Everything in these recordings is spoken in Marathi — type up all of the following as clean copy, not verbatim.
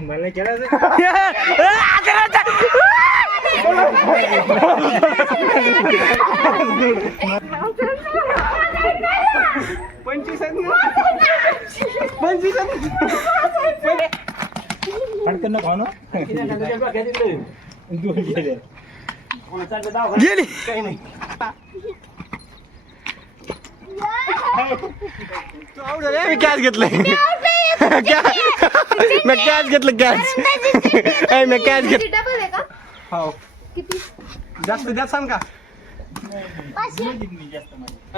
मला खेळायचं. पटकन खाऊ ना. गेली. काही नाही. मी कॅच घेतलंय. मी कॅच घेतलं कॅच. मी कॅच घेतलं. डबल आहे का? हो किती? जास्त द्या सांग का 500.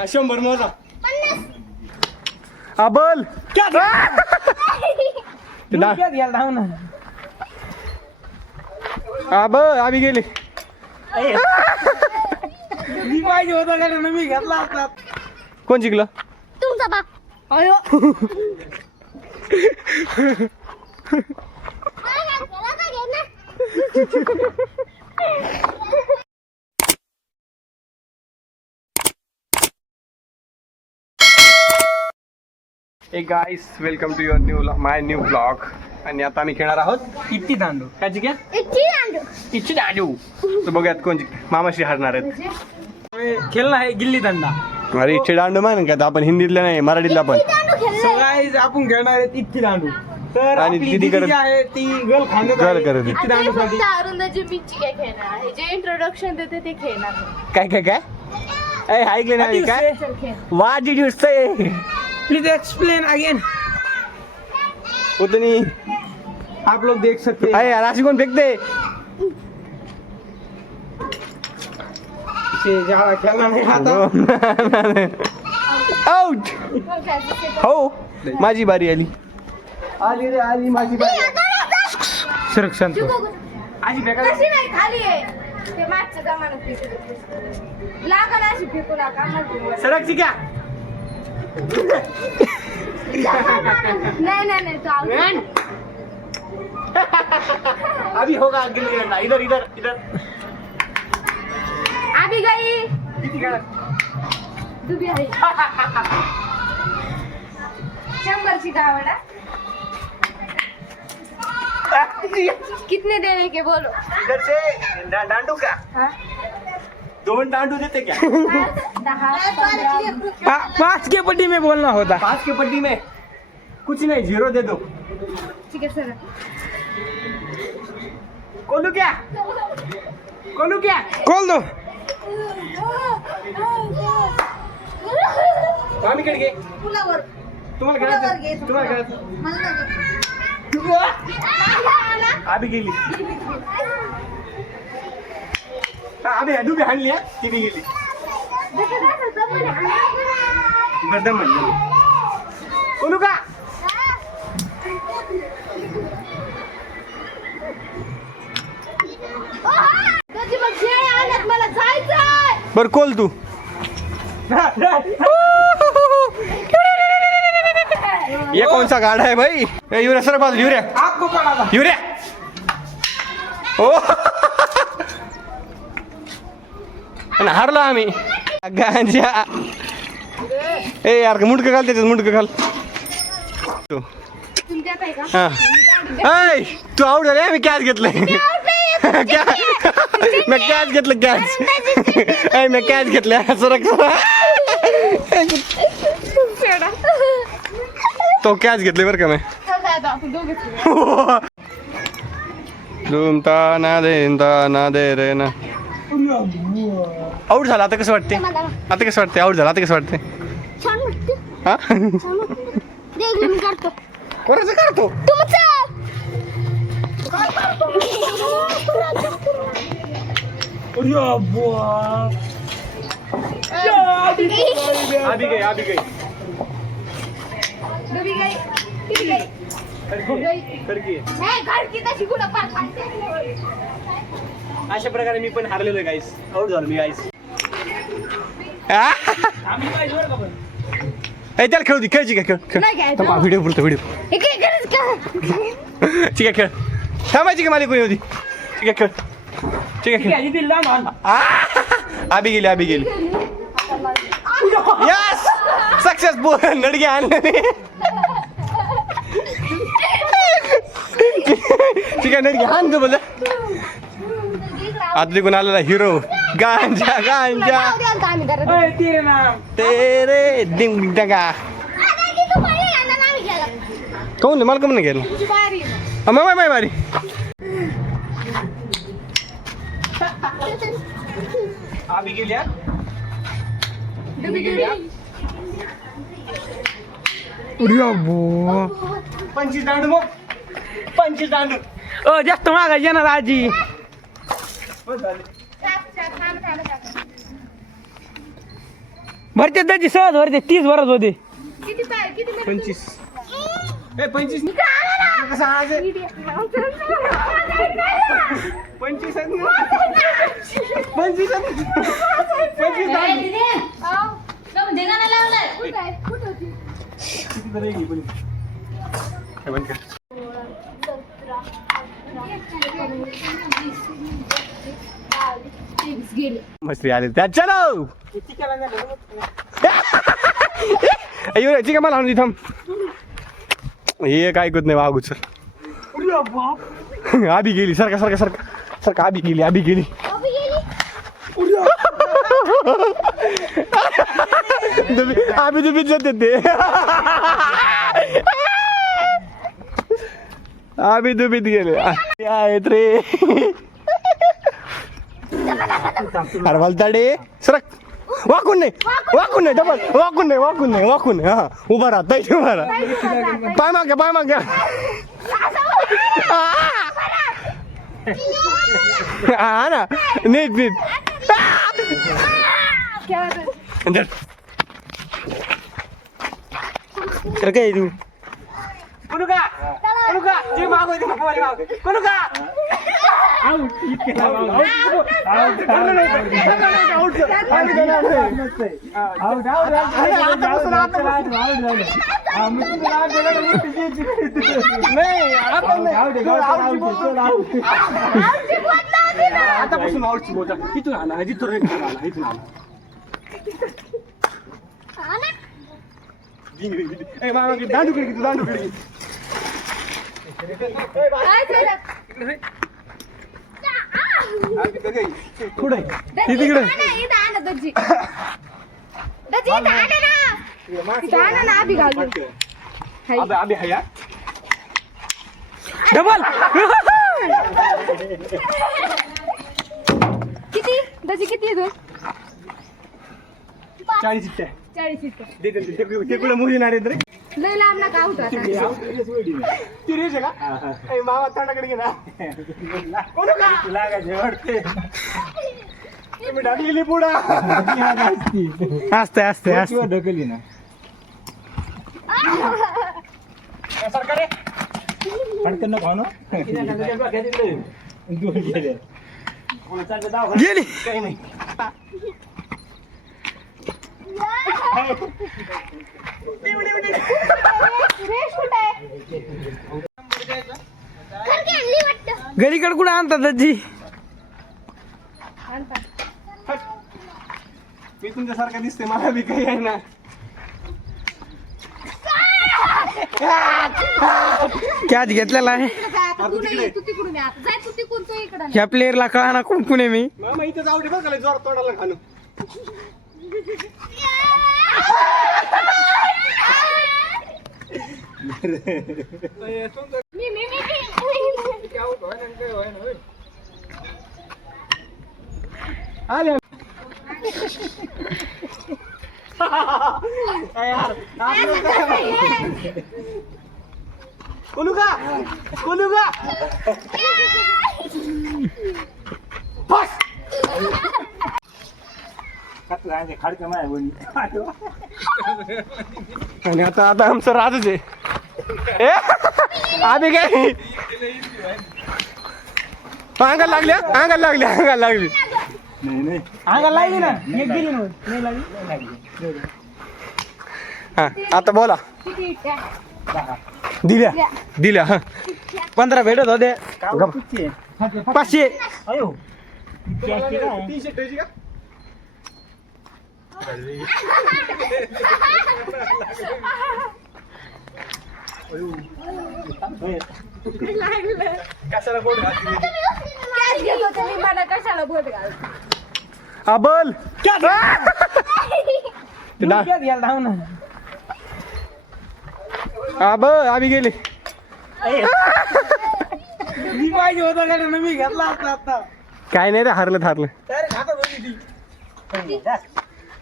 100 मोजा. 50. बोल आम्ही गेले. मी पाहिजे होता का मी घेतला असला. कोण जिंकलं? तुमचा बाप. अयो. Hey guys welcome to your my new blog. आणि आता आम्ही खेळणार आहोत किती दांडू. काय जिंक्या इतकी दांडू. इच्छित आडू. तर बघूयात कोण जिंकते. मामाशी हारणार आहेत. खेळणं आहे गिल्ली दंडा. अरे इच्छे दांडू मान का आपण हिंदीतल्या नाही मराठीतला पण. दांडू खेळलाय. गाईज आपण खेळणार आहेत इतकी दांडू. तर आणि आपली दीदी दीदी करत- जी आहे ती गल खांदत गल आहे. करत आहे. इतकी आता हे दांडूसाठी. फक्त अरुंदाची पिच्ची काय खेळणार आहे. जे इंट्रोडक्शन देते ते खेळणार आहे. काय काय काय ऐकले नाही काय. चल खेळ. What did you say? Please explain again. उतनी आप लोग देख सकते हैं. अरे यार अशी कोण फेकते. इसे ज्यादा खेलना नहीं आता. आउट. हो, खेळायचं ते. हो माझी बारी आली. आली रे आली माझी बारी. सरक शांत. आजी फेका. तशी नाही खाली आहे. ते मागच्या जमान्यात फेकत होते. लागल अशी फेकू नका. मग सडक चिक्या. नाही तू आउट. अभी होगा गिल्ली डंडा. इधर इधर इधर. आभी गई. किती खेळा. दुबी आहे. 100ची गावडा. कितने देने के बोलो. इधर से डांडू का हाँ? 2 डांडू देते क्या. 10, 15. 5 के पट्टी में बोलना होता. 5 के पट्टी में कुछ नहीं 0 दे दो. ठीक है सर. कोलू क्या खोल दो. आम्ही कडे फुलावर. तुम्हाला खेळायचं. तुम्हाला खेळायचं. आभी गेली. आभी डुबी हाणली. ती बी गेली. बरं म्हणलं. कोलू का मला जायचंय. बर कोल तू. ये कौन सा गाड़ा है भाई. युऱ्या सर बाजू. युऱ्या आपको पड़ा था. युऱ्या. हो आणि हारलो आम्ही. गांजा. ए यार मुंडकं घाल त्याच्यात. मुंडकं घाल. तुमच्यात आहे का? हा. ऐ तू आउट झाले. मी कॅच घेतलंय. मी कॅच घेतलं कॅच. मी कॅच घेतल्या. सरक तो कॅच घेतले बरं का मी. ना दे रे ना. आउट झाला. आता कसं वाटते. आता कसं वाटते. आउट झाला. आता कसं वाटते. छान वाटते. हा देख मी करतो. कोणाचं काढतो. तुमचं. आधी गई. डुबी गई. किती गई? करकी. नाही घर की तशी कुठं पार खाते. अशा प्रकारे मी पण हारलेलो आहे गाईस. आउट झालो मी गाईस. त्याला खेळू दे. खेळची काय. खेळ नाही काय. थांबा. व्हिडिओ बोलतो. व्हिडिओ हे काय गरज का? ठीक आहे खेळ. थांबायची का मला कोणी होती. ठीक आहे खेळ. ठीक आहे खेळ. आभी गेली. Yes successful. नडगे आणले. नडकी नडकी हान तो बोल आतली कोण आलेला हिरो गांजा गांजा ओय, तेरे नाम तेरे डिंग डगा कोण नाही मला कमी नाही गेलं माय माय मारी आम्ही गेल्या उड्या बो 25 दांडू मग 25 दांडू जास्त मागा येणार आजी भरते त्याची सहज भरते 30 भरत होते किती 25 ए 25 कसं आज 25 मस्ती आली त्या चलो अयो चिका मला आणून थांब हे काय ऐकत नाही वागूच आधी गेली सारखा सारखा सारखा सारखा आधी गेली आम्ही तुम्ही जाते ते आम्ही तुम्हीच गेले आहेत रे अरे बोलताडे सरक वाकून नाही डबल वाकून नाही हा उभा राहा तैसे उभा राहा पाय माग हा ना नीट तर काय तू कोणू का जे मागो ते कोणू का आतापासून आऊटची बोलता इथून आला इथून आला दांडू कडे कुठे तिकडे डबल किती दजी किती आहे 40 ते कुठे मुली नाही रे लय लांब ना का होता ती रेस आहे का मामा तोंडाकडे गेला कोणू का लागायचे तुम्ही ढकली पुढा असते ढकली ना सरकार फडकन न खाऊ ना गेली काही नाही घरीकडे कुठे आणतात आजी मी तुमच्यासारखा दिसते मला बी काही आहे ना कॅच घेतलेला आहे तू तिकडून या. जाय तू तिकडून तू इकडं ह्या प्लेअरला कळा ना कोण आहे मी मामा इथं जाऊ दे बघा जोर तोंडाला घालू आले कोलू का बस आणि आता आमचं राजच आहे आधी काय अंगाला लागली अंगाला लागली ना एक गेली नाही लागली हा आता बोला किती दिल्या हा 15 भेटत होते 500 द्या कशाला बोट घातली? कॅच घेत होते मी, मला कशाला बोट घालते. अबल धाव ना. अब आम्ही गेले. मी पाहिजे होता का ना, मी घेतला असता आता. काय नाही रे, हारलं हारलं. डायरेक्ट हातात होती ती.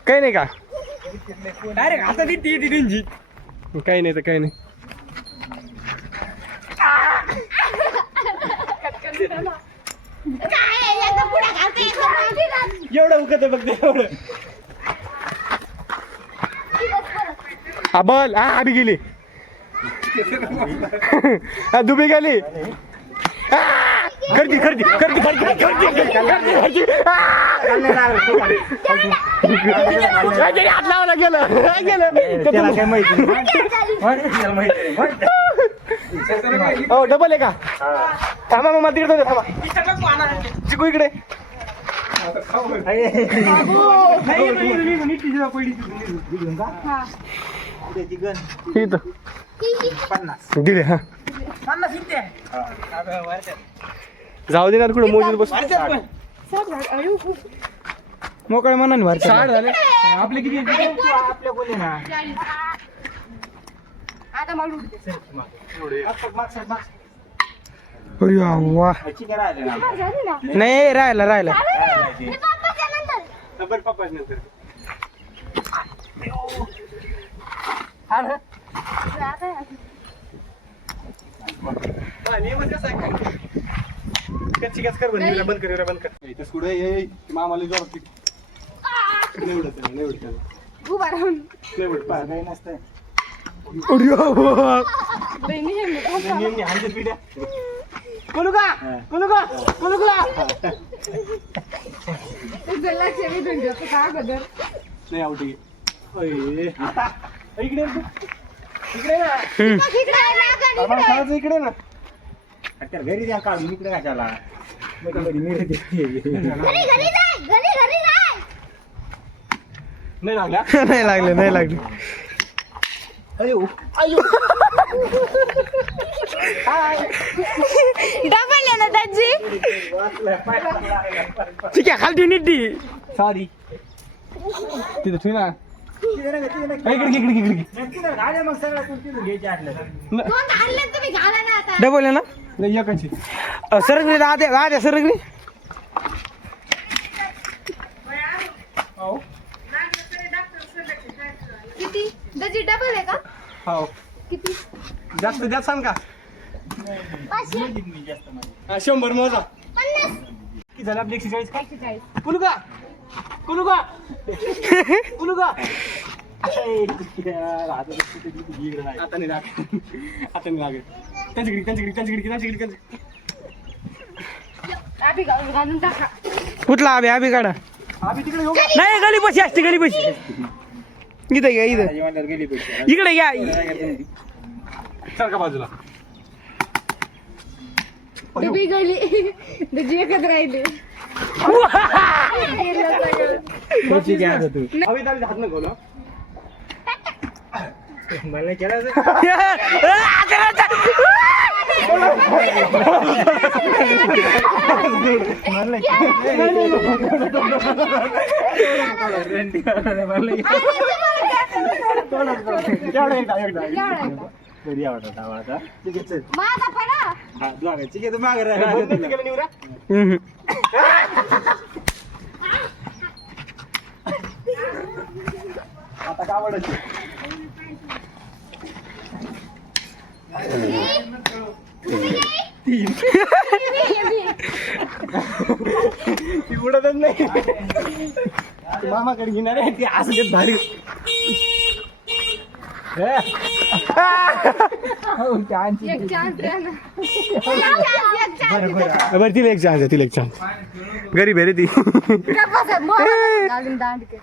काही नाही का? डायरेक्ट हातात ती त्यांची. काही नाही तर काही नाही. काय एकदा पुढे घालते, एकदा मागे घालते. एवढं उगत बघ ते एवढं. अबल आम्ही गेली. दुबी गेली. गर्दी गर्दी गर्दी गर्दी गर्दी गर्दी. हात लावायला गेलं हो डबल आहे का? थांबा मग तिकडे थांबा. चिकू इकडे. दिले हा. जाऊ दे ना कुठं मोजून बस. मोकळ्या मनाने भरते. आपले किती? आपल्या कोणी ना. आता मला उडते. अरे वा. झाली ना. नाही राहिला राहिला. मी पप्पाच्या नंतर. कच्ची कच कर बंद कर बंद कर. पुढे मामाला जोर उभा राहून. तुझं लक्ष वेधून घेतो का अगोदर? नाही आवटी इकडे इकडे इकडे इकडे ना. घरी द्या काढून इकडे कशाला. घरी जाय, घरी जाय. नाही लागला. नाही लागले नाही लागले. डबल आहे ना त्याची. ठीक आहे खालती नीट. सॉरी तिथे ठेव ना. दोन आणले तुम्ही घाला ना आता. डबल आहे ना. एकाची सरकली राहते सरकली. किती त्याची डबल आहे का? हो किती? जास्त द्या सांग का? 500. 100 मोजा. 50. किती झालं आपली 140? 45. कुलू का कुलू का कुलू का. आता नाही लागेल. त्यांच्याकडे आधी घालून टाका. कुठला आबी आबी काढा. आम्ही तिकडे घेऊ. नाही गली पशी असते गली पशी. इथं घ्या इथं. इकडे घ्या. सारखा बाजूला. डुबी गेली. त्याची एकच राहिली. हवेत आम्ही हात नको ना. मला केलं. माझा पडा. आता का आवडायची. ती उडतच नाही. मामाकडे घेणार आहे ती असं घेत भारी. एक चान्स द्या ना. एक चान्स. बरं तिला एक चान्स आहे. तिला एक चान्स. गरीब आहे रे ती. घालून दांडके.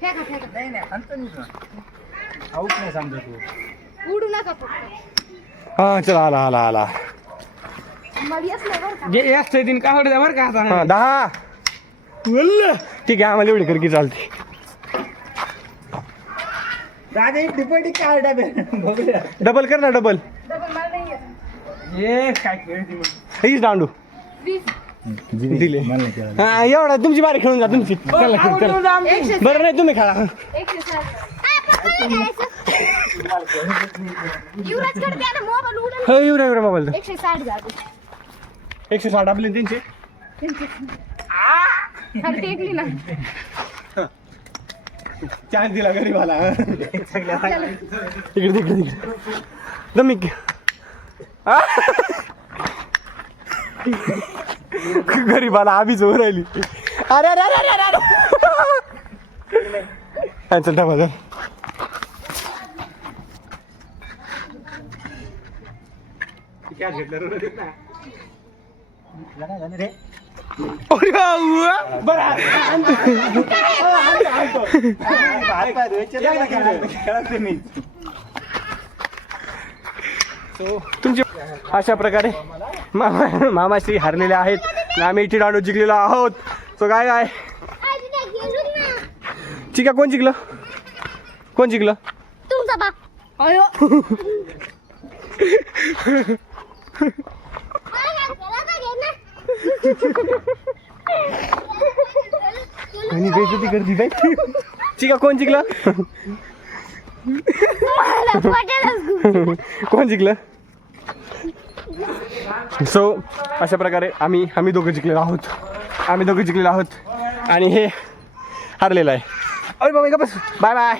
फेका फेका. उडू नका फक्त. हा चला आला आला आला. मला येत नाही बरं का. जे असतं दिन का आवडतं बरं का आता. हा 10. ठीक आहे आम्हाला एवढी कर की चालते. डबल कर ना डबल. हे काय खेळती मग. हीच दांडू 20. दिले हा एवढा तुमची बारी खेळून जा तुमची चला, चला. 160. बरं नाही तुम्ही खेळा 160. युवराजकडे द्या ना मोबाईल उडून. हो येऊ रे मोबाईल 160 झाले. 160 आपले त्यांचे खाली टेकली ना. चान्स दिला गरीबाला आपल्याला तिकडे तिकडे तिकडे दमी गरीबाला आबीच होऊ राहिली अरे अरे अरे अरे अरे चल थांबा चल तुमचे अशा प्रकारे मामाश्री हरलेले आहेत आणि आम्ही इथे दांडू जिंकलेलो आहोत सो काय काय ठीक आहे कोण जिंकलं कोण जिंकलं तुमचा बाप. अयो. आणि बेइज्जती करती बाई ठीक आहे कोण जिंकलं कोण जिंकलं सो अशा प्रकारे आम्ही दोघं जिंकलेलो आहोत आणि हे हरलेलं आहे अरे बाबा बस बाय बाय